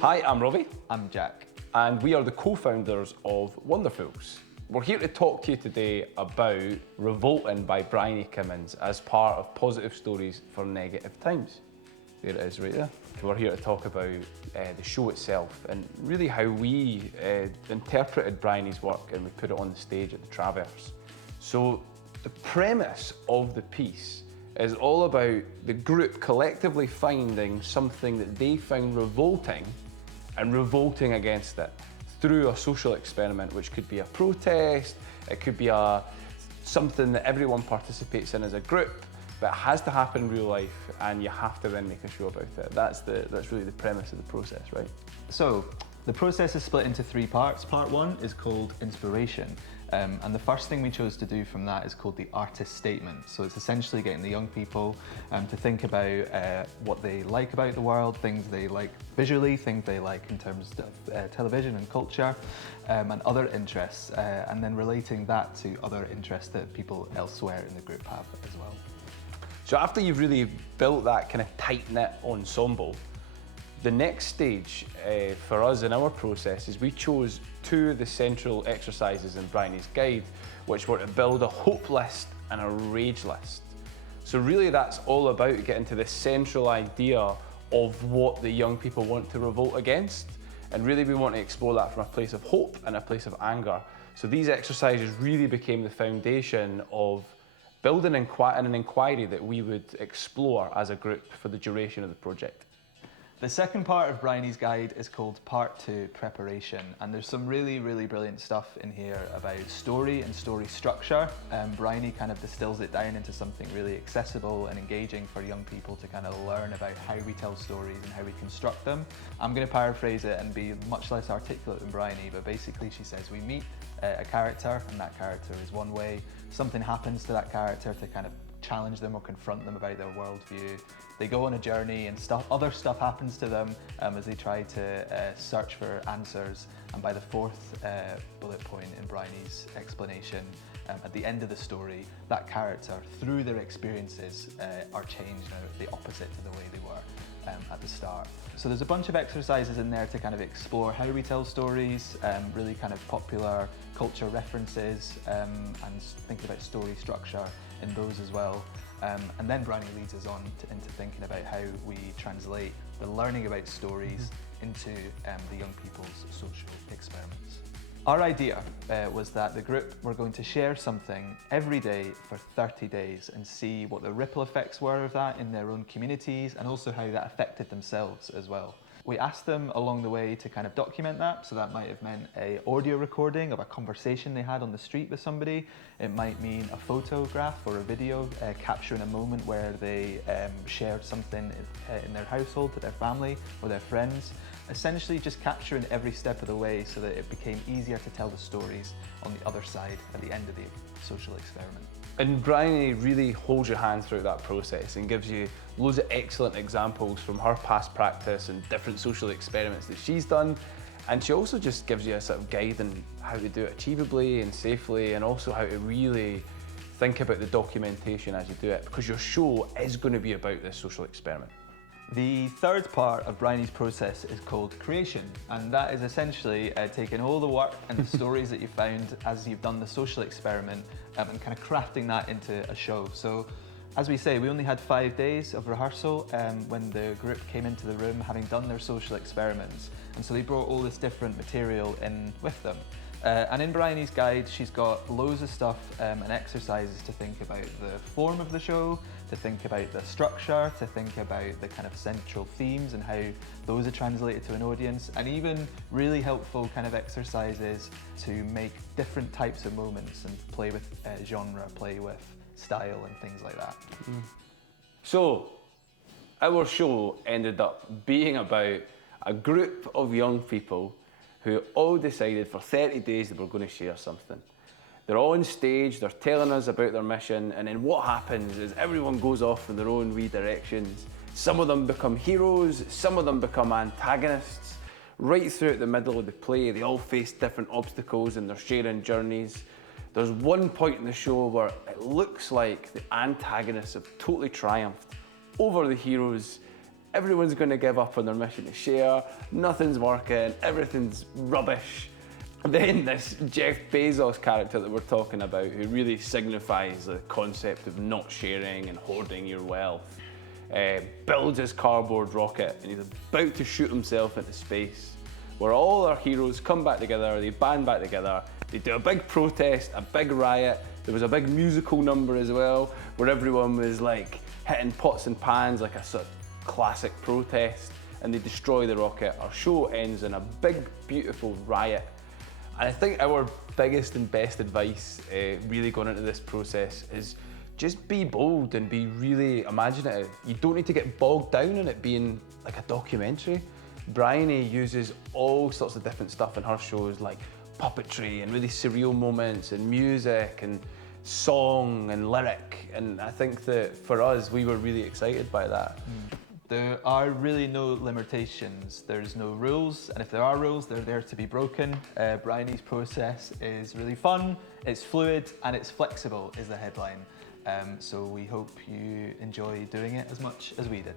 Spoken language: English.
Hi, I'm Robbie. I'm Jack. And we are the co-founders of Wonderfuls. We're here to talk to you today about Revolting by Bryony Kimmings as part of Positive Stories for Negative Times. There it is right there. We're here to talk about the show itself and really how we interpreted Bryony's work and we put it on the stage at the Traverse. So the premise of the piece is all about the group collectively finding something that they found revolting and revolting against it through a social experiment, which could be a protest, it could be something that everyone participates in as a group, but it has to happen in real life and you have to then make a show about it. That's really the premise of the process, right? So, the process is split into 3 parts. Part 1 is called inspiration. And the first thing we chose to do from that is called the artist statement. So it's essentially getting the young people to think about what they like about the world, things they like visually, things they like in terms of television and culture, and other interests, and then relating that to other interests that people elsewhere in the group have as well. So after you've really built that kind of tight-knit ensemble, the next stage for us in our process is we chose 2 of the central exercises in Bryony's guide, which were to build a hope list and a rage list. So really that's all about getting to the central idea of what the young people want to revolt against. And really we want to explore that from a place of hope and a place of anger. So these exercises really became the foundation of building an inquiry that we would explore as a group for the duration of the project. The second part of Bryony's guide is called Part 2, Preparation, and there's some really, really brilliant stuff in here about story and story structure. Bryony kind of distills it down into something really accessible and engaging for young people to kind of learn about how we tell stories and how we construct them. I'm going to paraphrase it and be much less articulate than Bryony, but basically she says we meet a character and that character is one way. Something happens to that character to kind of challenge them or confront them about their worldview. They go on a journey and other stuff happens to them as they try to search for answers. And by the 4th bullet point in Bryony's explanation, at the end of the story, that character, through their experiences, are changed now the opposite to the way they were at the start. So there's a bunch of exercises in there to kind of explore how we tell stories, really kind of popular culture references, and thinking about story structure in those as well. And then Bryony leads us on into thinking about how we translate the learning about stories into the young people's social experiments. Our idea was that the group were going to share something every day for 30 days and see what the ripple effects were of that in their own communities and also how that affected themselves as well. We asked them along the way to kind of document that, so that might have meant an audio recording of a conversation they had on the street with somebody. It might mean a photograph or a video capturing a moment where they shared something in their household to their family or their friends. Essentially just capturing every step of the way so that it became easier to tell the stories on the other side at the end of the social experiment. And Bryony really holds your hand throughout that process and gives you loads of excellent examples from her past practice and different social experiments that she's done. And she also just gives you a sort of guide on how to do it achievably and safely, and also how to really think about the documentation as you do it, because your show is going to be about this social experiment. The third part of Bryony's process is called creation, and that is essentially taking all the work and the stories that you found as you've done the social experiment and kind of crafting that into a show. So, as we say, we only had 5 days of rehearsal when the group came into the room having done their social experiments, and so they brought all this different material in with them. And in Bryony's guide, she's got loads of stuff and exercises to think about the form of the show, to think about the structure, to think about the kind of central themes and how those are translated to an audience, and even really helpful kind of exercises to make different types of moments and play with genre, play with style and things like that. So, our show ended up being about a group of young people who all decided for 30 days they were going to share something. They're all on stage, they're telling us about their mission, and then what happens is everyone goes off in their own wee directions. Some of them become heroes, some of them become antagonists. Right throughout the middle of the play, they all face different obstacles and they're sharing journeys. There's one point in the show where it looks like the antagonists have totally triumphed over the heroes. everyone's going to give up on their mission to share, nothing's working, everything's rubbish. Then this Jeff Bezos character that we're talking about, who really signifies the concept of not sharing and hoarding your wealth, builds his cardboard rocket and he's about to shoot himself into space, where all our heroes come back together, they band back together, they do a big protest, a big riot. There was a big musical number as well, where everyone was like hitting pots and pans like a sort of classic protest, and they destroy the rocket. Our show ends in a big, beautiful riot. And I think our biggest and best advice really going into this process is just be bold and be really imaginative. You don't need to get bogged down in it being like a documentary. Bryony uses all sorts of different stuff in her shows, like puppetry and really surreal moments and music and song and lyric. And I think that for us, we were really excited by that. There are really no limitations. There's no rules, and if there are rules, they're there to be broken. Bryony's process is really fun, it's fluid, and it's flexible is the headline. So we hope you enjoy doing it as much as we did.